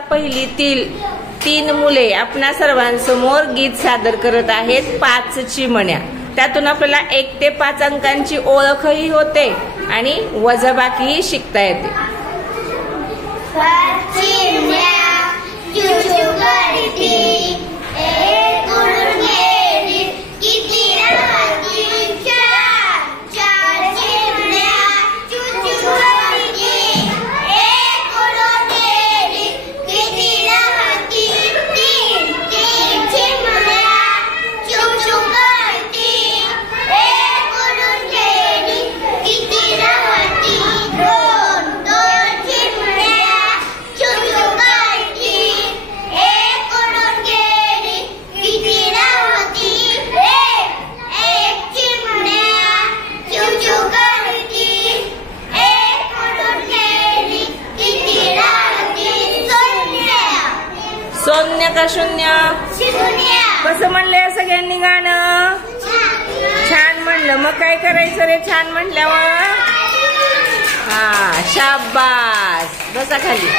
पहिलीतील 3 मुले आपणा सर्वांसमोर गीत सादर करत आहेत 5 चिमण्या। त्यातून आपल्याला 1 ते 5 अंकांची ओळखही होते आणि वजाबाकीही शिकता येते। शून्य का शून्य कसं म्हणलंय सगळ्यांनी गाणं? छान म्हणलं। मग काय करायचं रे छान म्हटल्यावर? हा शाबास, बसा खाली।